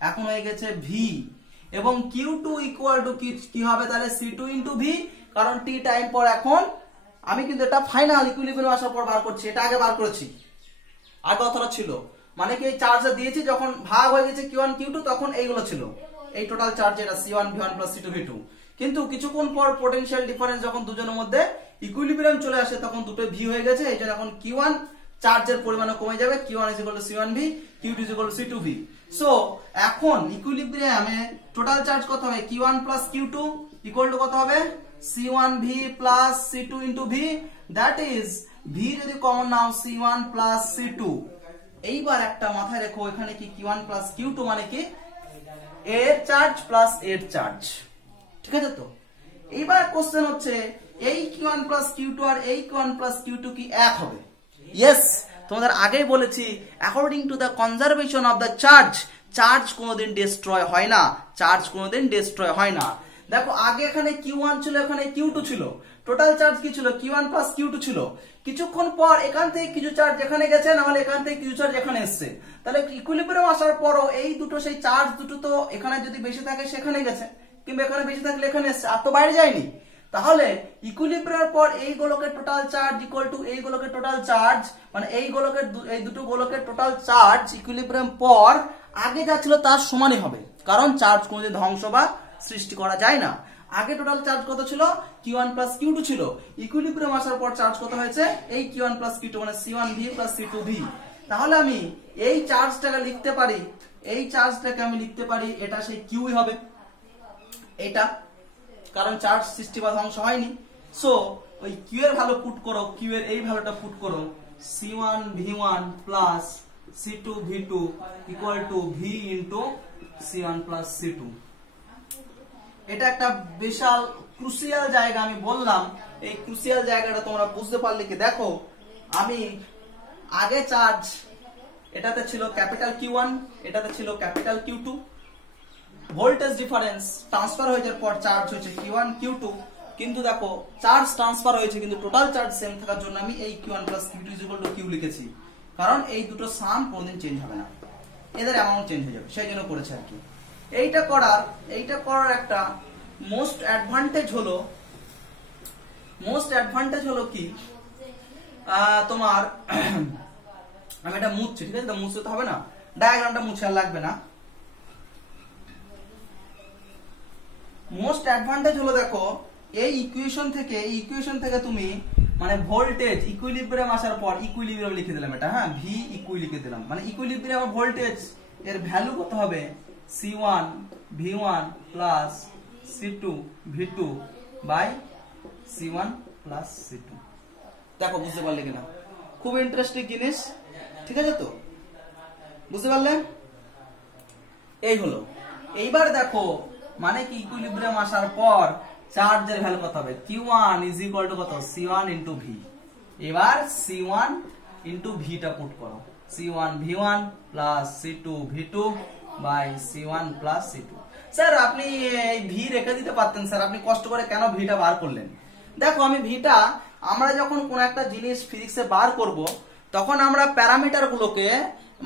এখন হয়ে গেছে V, এবং Q2 ইকুয়াল টু কি হবে তাহলে C2 ইনটু V, কারণ টি টাইম পর এখন আমি কিন্তু এটা ফাইনাল ইকুইলিব্রিয়াম আসার পর বার করছি, এটা আগে বার করেছি, আগে অতটা ছিল, মানে কি এই চার্জটা দিয়েছি যখন ভাগ হয়ে গেছে Q1 Q2 তখন এইগুলো ছিল, এই টোটাল চার্জ এটা C1 V1 plus C2 V2। কিন্তু কিছুক্ষণ পর পোটেনশিয়াল ডিফারেন্স যখন দুজনের মধ্যে ইকুইলিব্রিয়াম চলে আসে তখন দুটো V হয়ে গেছে, এই জন্য এখন Q1 চার্জের পরিমাণও কমে যাবে, Q1 is equal to C1V, Q2 is equal to C2V। So এখন ইকুইলিব্রিয়ামে টোটাল চার্জ কত হবে, Q1 plus Q2 equal to কত হবে C1V plus C2 into V, that is V যদি কমন নাও C1 প্লাস C2। এইবার একটা মাথায় রেখো, এখানে কি Q1 প্লাস Q2 মানে কি এর চার্জ প্লাস এর চার্জ। ঠিক আছে? তো এইবার কোশ্চেন হচ্ছে এই Q1 প্লাস Q2 আর এই Q1 প্লাস Q2 কি এক হবে? ইয়েস, তোমাদের আগেই বলেছি according to the conservation of the charge, charge কোনোদিন ডিস্ট্রয় হয় না, চার্জ কোনোদিন ডিস্ট্রয় হয় না। দেখো আগে এখানে Q1 ছিল, এখানে Q2 ছিল, টোটাল চার্জ কি ছিল Q1 প্লাস Q2 ছিল। কিছুক্ষণ পর এখান থেকে কিছু চার্জ এখানে গেছে, না হলে এখান থেকে কিছু চার্জ এখানে এসছে, তাহলে ইকুইলিব্রিয়াম আসার পরও এই দুটো সেই চার্জ দুটো তো এখানে যদি বেশি থাকে সেখানে গেছে, কিংবা এখানে বেশি থাকলে এখানে এসছে, আর তো বাইরে যায়নি। তাহলে ইকুইলিব্রিয়ামের পর এই গোলকের টোটাল চার্জ ইকুয়াল টু এই গোলকের টোটাল চার্জ, মানে এই গোলকের এই দুটো গোলকের টোটাল চার্জ ইকুইলিব্রিয়াম পর আগে যা ছিল তার সমানই হবে, কারণ চার্জ কোনোদিন ধ্বংস বা সৃষ্টি করা যায় না। আগে টোটাল চার্জ কত ছিল Q1 প্লাস Q2 ছিল, ইকুইলিব্রিয়াম আসার পর চার্জ কত হয়েছে এই Q1 প্লাস Q2 মানে C1V প্লাস C2V। তাহলে আমি এই চার্জটাকে লিখতে পারি, এই চার্জটাকে আমি লিখতে পারি এটা সেই Qই হবে এটা, কারণ চার্জ সৃষ্টি বা ধ্বংস হয়নি। সো ওই Q এর ভ্যালু পুট করো, Q এর এই ভ্যালুটা পুট করো, C1V1 plus C2V2 equal to V into C1 plus C2। এটা একটা বিশাল ক্রুশিয়াল জায়গা, আমি বললাম এই ক্রুশিয়াল জায়গাটা তোমরা বুঝতে পারলে কি, দেখো আমি আগে চার্জ এটাতে ছিল ক্যাপিটাল Q1, এটাতে ছিল capital Q2, voltage difference transfer হয়ে যাওয়ার পর চার্জ হয়েছে Q1 Q2, কিন্তু দেখো চার্জ ট্রান্সফার হয়েছে কিন্তু টোটাল চার্জ সেম থাকার জন্য আমি এই Q1 plus Q2 equal to Q লিখেছি, কারণ এই দুটো সাম কোনোদিন চেঞ্জ হবে না, এদের অ্যামাউন্ট চেঞ্জ হয়ে যাবে, সেই জন্য করেছে আর কি। এইটা করার একটা মোস্ট অ্যাডভান্টেজ হলো কি তোমার আমি এটা মুছছি, ঠিক আছে, মুছতে তো হবে না, ডায়াগ্রামটা মুছে আর লাগবে না। মোস্ট অ্যাডভান্টেজ হলো দেখো এই ইকুয়েশন থেকে তুমি মানে ভোল্টেজ ইকুইলিব্রিয়াম আসার পর ইকুইলিব্রিয়াম লিখে দিলাম এটা, হ্যাঁ, ভি ইকুই লিখে দিলাম, মানে ইকুইলিব্রিয়াম ভোল্টেজ এর ভ্যালু কত হবে C1 V1 plus C2 V2 by C1 plus C2। দেখো বুঝতে পারলে কিনা, খুব ইন্টারেস্টিং জিনিস, ঠিক আছে তো, বুঝতে পারলে? এই হলো, এইবার দেখো মানে কি ইকুইলিব্রিয়াম আসার পর চার্জের ভ্যালু কত হবে Q1 ইজ ইকুয়াল টু কত C1 ইনটু V। এবার C1 ইনটু V টা পুট করো, C1 V1 plus C2 V2 by C1 plus C2। Sir আপনি এই V রেখে দিতে পারতেন, স্যার আপনি কষ্ট করে কেন V টা বার করলেন? দেখো আমি V টা, আমরা যখন কোন একটা জিনিস ফিজিক্সে বার করব তখন আমরা প্যারামিটার গুলোকে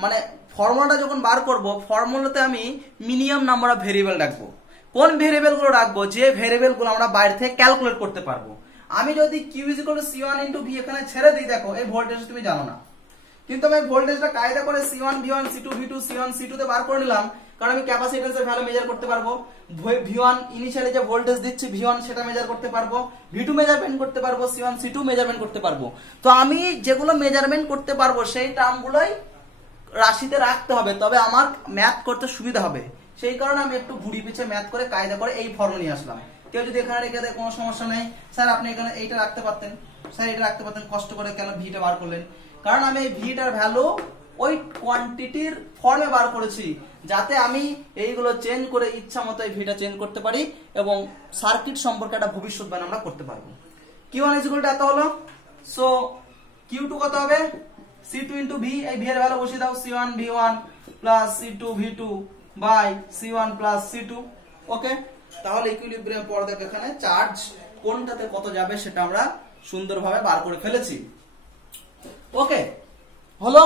মানে ফর্মুলাটা যখন বার করব ফর্মুলাতে আমি মিনিমাম নাম্বার অফ ভেরিয়েবল রাখবো। কোন ভেরিয়েবল গুলো রাখবো? যে ভেরিয়েবল গুলো আমরা বাইরে থেকে ক্যালকুলেট করতে পারবো। আমি যদি Q C1 ইনটু V এখানে ছেড়ে দিই, দেখো এই ভোল্টেজ তুমি জানো না, কিন্তু আমি ভোল্টেজটা কায়দা করে C1 V1 C2 V2 C1 C2 তে বার করে নিলাম, কারণ আমি ক্যাপাসিট্যান্সের ভ্যালু মেজার করতে পারবো। V1 ইনিশিয়ালি যে ভোল্টেজ দিচ্ছি V1 সেটা মেজার করতে পারবো, V2 মেজারমেন্ট করতে পারবো, C1 C2 মেজারমেন্ট করতে পারবো। তো আমি যেগুলো মেজারমেন্ট করতে পারবো সেই টার্মগুলোই রাশিতে রাখতে হবে, তবে আমার ম্যাথ করতে সুবিধা হবে। সেই কারণে আমি একটু ঘুরি পিছে ম্যাথ করে কায়দা করে এই ফর্মুলা নিয়ে আসলাম। কেউ যদি এখানে রেখে দেয় কোনো সমস্যা নেই, স্যার আপনি এখানে এইটা রাখতে পারতেন, স্যার এটা রাখতে পারতেন, কষ্ট করে কেন ভিটা বার করলেন? কারণ আমি এই ভিটার ভ্যালু ওই কোয়ান্টিটির ফর্মে বার করেছি, যাতে আমি এইগুলো চেঞ্জ করে ইচ্ছা মতো এই ভিটা চেঞ্জ করতে পারি এবং সার্কিট সম্পর্কে একটা ভবিষ্যৎবাণী আমরা করতে পারবো। Q1 এত হলো, সো Q2 কত হবে C2 ইনটু V, এই V এর ভ্যালু বসিয়ে দাও, C1 V1 plus C2 V2 by C1 plus C2। ওকে, তাহলে ইকুইলিব্রিয়াম পর দেখো এখানে চার্জ কোনটাতে কত যাবে সেটা আমরা সুন্দরভাবে বার করে ফেলেছি। ওকে হলো,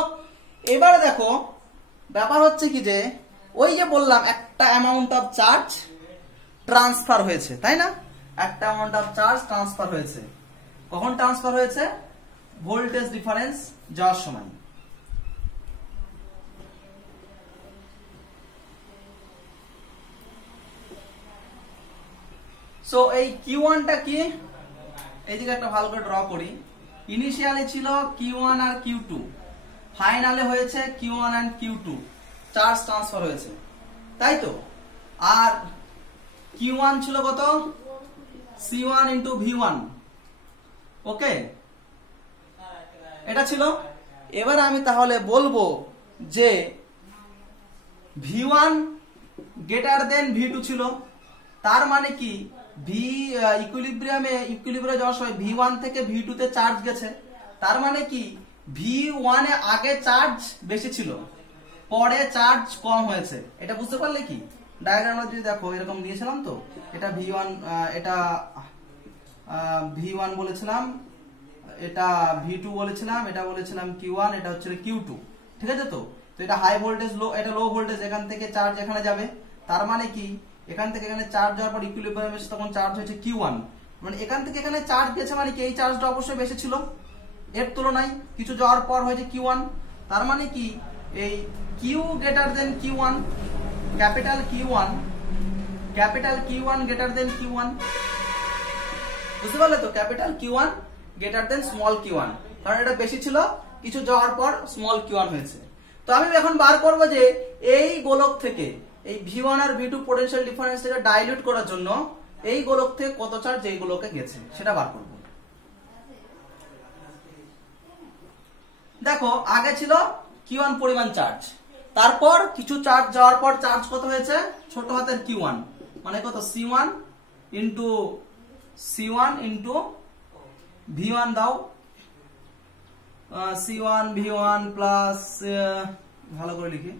এবারে দেখো ব্যাপার হচ্ছে কি যে ওই যে বললাম একটা অ্যামাউন্ট অফ চার্জ ট্রান্সফার হয়েছে, তাই না? একটা অ্যামাউন্ট অফ চার্জ ট্রান্সফার হয়েছে, কখন ট্রান্সফার হয়েছে? ভোল্টেজ ডিফারেন্স যাওয়ার সময়। সো এই Q1 টা কি, এইদিকে একটা ভালো করে ড্র করি। ইনিশিয়ালি ছিল Q1 আর Q2, ফাইনালে হয়েছে Q1 and Q2, charge transfer হয়েছে, তাই তো? আর Q1 ছিল কত? C1 into V1। ওকে, এটা ছিল। এবার আমি তাহলে বলবো যে V1 গ্রেটার দেন V2 ছিল, তার মানে কি ইকুইলিব্রিয়াম যাওয়ার সময় V1 থেকে V2 তে চার্জ গেছে, তার মানে কি V1 এ আগে চার্জ বেশি ছিল, পরে চার্জ কম হয়েছে, এটা বুঝতে পারলে কি? ডায়াগ্রামটা যদি দেখো এরকম দিয়েছিলাম তো, এটা V1, এটা V1 বলেছিলাম, এটা V2 বলেছিলাম, এটা বলেছিলাম Q1, এটা হচ্ছে Q2, ঠিক আছে তো? তো এটা হাই ভোল্টেজ, এটা লো ভোল্টেজ, এখান থেকে চার্জ এখানে যাবে, তার মানে কি এখান থেকে এখানে চার্জ যাওয়ার পর ইকুইলিব্রিয়ামে এসে তখন চার্জ হয়েছে Q1, মানে এখান থেকে এখানে চার্জ গেছে, মানে কি এই চার্জটা অবশ্যই বেশি ছিল এর তুলনায়, কিছু যাওয়ার পর হয়েছে Q1, তার মানে কি এই Q greater than Q1, capital Q1 greater than Q1, বুঝতে পারলে তো? Capital Q1 greater than small Q1, কারণ এটা বেশি ছিল, কিছু যাওয়ার পর স্মল Q1 হয়েছে। তো আমি এখন বার করব যে এই গোলক থেকে এই V1 আর V2 পোটেনশিয়াল ডিফারেন্সটাকে ডাইলিউট করার জন্য এই গোলক থেকে কত চার্জ এই গোলকে গেছে সেটা বার করব। দেখো আগে ছিল Q1 পরিমাণ চার্জ, তারপর কিছু চার্জ যাওয়ার পর চার্জ কত হয়েছে, ছোট হাতের Q1, মানে কত C1 ইন্টু V1 দাও, C1 V1 প্লাস, ভালো করে লিখি,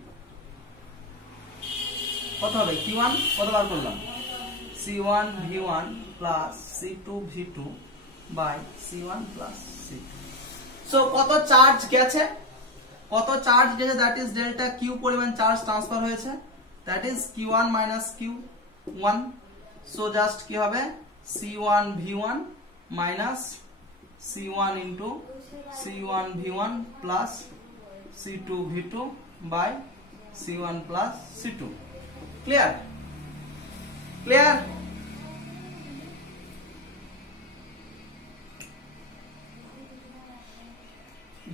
কত হবে Q1 কতবার করলাম, C1 V1 plus C2 V2 by C1 plus C2। So কত চার্জ গেছে, দ্যাট ইজ ডেল্টা Q পরিমাণ চার্জ ট্রান্সফার হয়েছে, that is Q1 minus Q1। So just কি হবে C1 V1 minus C1 into C1 V1 plus C2 V2 by C1 plus C2। Clear?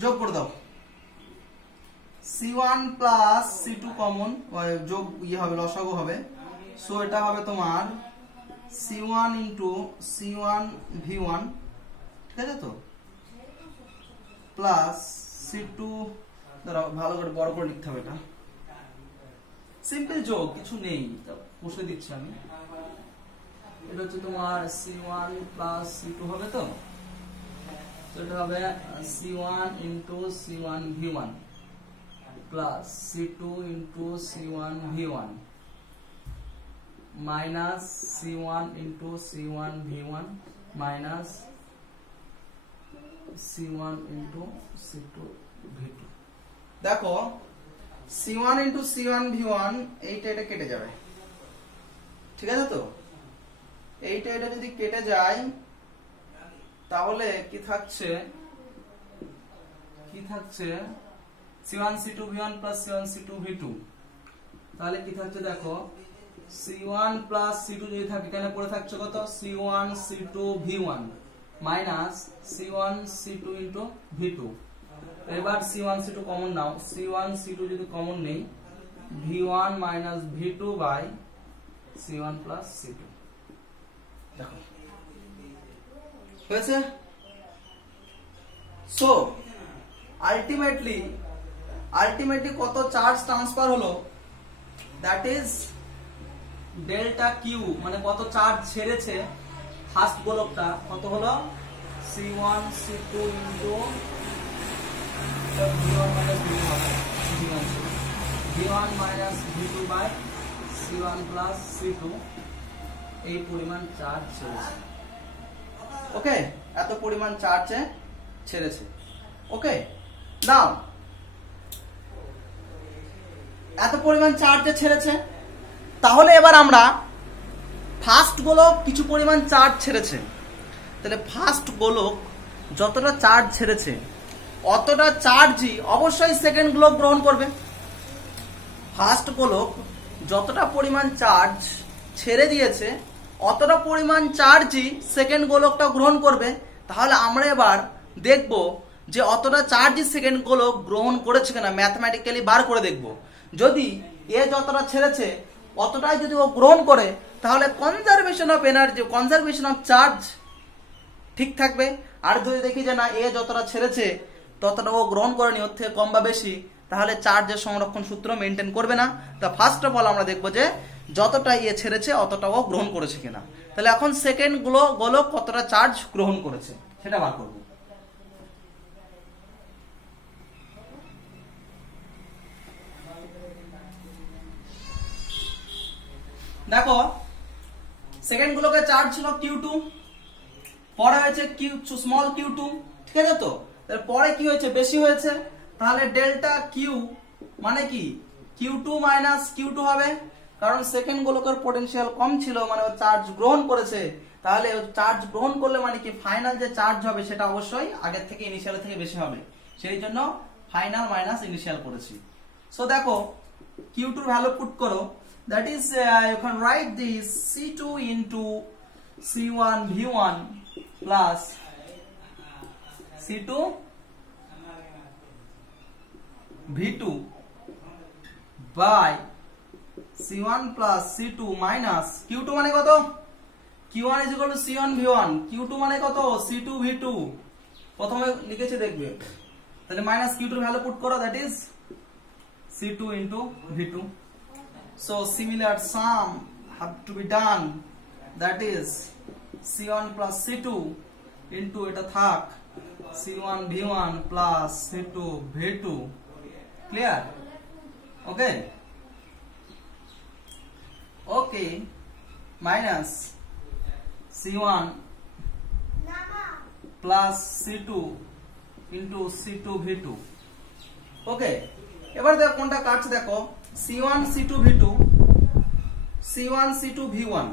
যোগ করে দাও, C1 plus C2 common, যোগ হবে, লসাগু হবে। সো এটা হবে তোমার C1 ইন্টু C1 V1, ঠিক আছে তো, প্লাস C2, দাঁড়াও ভালো করে বড় করে লিখতে হবে, এটা সিম্পল যোগ, কিছু নেই, বসে দিচ্ছি আমি। এটা হচ্ছে তোমার C1 প্লাস C2 হবে তো, এটা হবে C1 into C1 V1 plus C2 into C1 V1 minus C1 into C1 V1 minus C1 into C2 V2। দেখো C1 ইন্টু C1 V1, এটা কেটে যাবে, ঠিক আছে তো? এটা যদি কেটে যায় তাহলে কি থাকছে C1 C2 V1 plus C1 C2 V2, তাহলে কি থাকছে দেখো C1 প্লাস C2 যদি থাকে এখানে পড়ে থাকছে কত C1 C2 V1 minus C1 C2 into V2। এবার C1 C2 কমন নাও, C1 C2 যদি কমন নেই V1 minus V2 by C1 plus C2। দেখো হয়েছে। সো আলটিমেটলি কত চার্জ ট্রান্সফার হলো, দ্যাট ইজ ডেল্টা কিউ, মানে কত চার্জ ছেড়েছে ফার্স্ট গোলকটা, কত হলো C1 C2 into V1 minus V2 by C1 plus C2, এই পরিমাণ চার্জ ছেড়েছে। ওকে, এত পরিমাণ চার্জ ছেড়েছে। ওকে, নাও এত পরিমাণ চার্জ ছেড়েছে, তাহলে এবার আমরা ফার্স্ট গোলক কিছু পরিমাণ চার্জ ছেড়েছে, তাহলে ফার্স্ট গোলক যতটা চার্জ ছেড়েছে অতটা চার্জই অবশ্যই সেকেন্ড গোলক গ্রহণ করবে। ফার্স্ট গোলক যতটা পরিমাণ চার্জ ছেড়ে দিয়েছে অতটা পরিমাণ চার্জই সেকেন্ড গোলকটা গ্রহণ করবে। তাহলে আমরা এবার দেখব যে অতটা চার্জই সেকেন্ড গোলক গ্রহণ করেছে কিনা, ম্যাথমেটিক্যালি বার করে দেখব। যদি এ যতটা ছেড়েছে অতটাই যদি ও গ্রহণ করে তাহলে conservation of energy, conservation of charge ঠিক থাকবে। আর যদি দেখি যে না এ যতটা ছেড়েছে ততটা ও গ্রহণ করেনি, ওর থেকে কম বা বেশি, তাহলে চার্জের সংরক্ষণ সূত্র মেনটেন করবে না। তা ফার্স্ট অফ অল আমরা দেখবো যে যতটা ইয়ে ছেড়েছে অতটা ও গ্রহণ করেছে কিনা। তাহলে এখন সেকেন্ড গোলক কতটা চার্জ গ্রহণ করেছে সেটা বার করব। দেখো সেকেন্ড গুলোকে চার্জ ছিল Q2, পরে হয়েছে স্মল Q2, ঠিক আছে? তো পরে কি হয়েছে, বেশি হয়েছে, তাহলে ডেল্টা কিউ মানে কি Q2 মাইনাস Q2 হবে, কারণ সেকেন্ড গোলকের পোটেনশিয়াল কম ছিল, মানে ও চার্জ গ্রহণ করেছে, তাহলে চার্জ গ্রহণ করলে মানে কি ফাইনাল যে চার্জ হবে সেটা অবশ্যই আগের থেকে ইনিশিয়াল থেকে বেশি হবে, সেই জন্য ফাইনাল মাইনাস ইনিশিয়াল করেছি। সো দেখো Q2 এর ভ্যালু পুট করো, that is you can write this C2 into C1 V1 plus C2 V2 by C1 plus C2 minus Q2 মানে কত, Q1 is equal to C1 V1, Q2 মানে কত C2 V2, প্রথমে লিখেছি দেখবে, তাহলে মাইনাস Q2 এর ভ্যালু পুট করো, that is C2 into V2. So similar sum have to be done, that is C1 plus C2 into এটা থাক C1 V1 plus C2 V2, clear? Okay, okay, minus C1 plus C2 into C2 V2. Okay, এবার দেখো কোনটা কাটছে, দেখো C1 C2 V2, C1 C2 V1,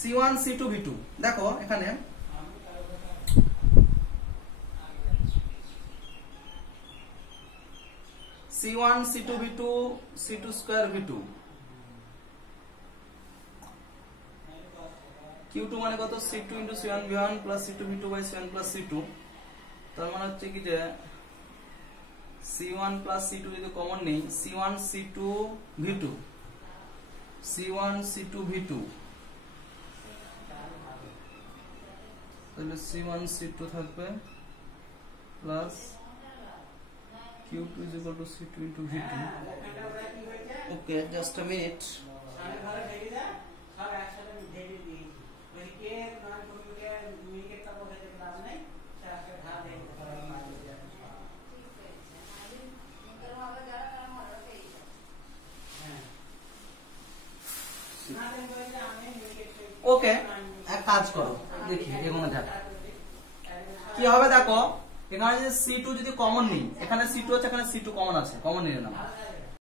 C1 C2 V2, দেখো এখানে C1 C2 V2 C2 square V2, Q2 মানে কত C2 into C1 V1 plus C2 V2 by C1 plus C2, তার মানে হচ্ছে কি যে C1 plus C2 যদি কমন নেই, C1 C2 V2, C1 C2 V2, তাহলে C1 C2 থাকবে plus Q2 is equal to C2 into V2. Okay, just a minute. ওকে, এক কাজ করো, দেখি এগোনো যাক কি হবে। দেখো এখানে যে C2 যদি কমন নেই, এখানে C2 আছে, এখানে C2 কমন আছে, কমন নিয়ে নাও,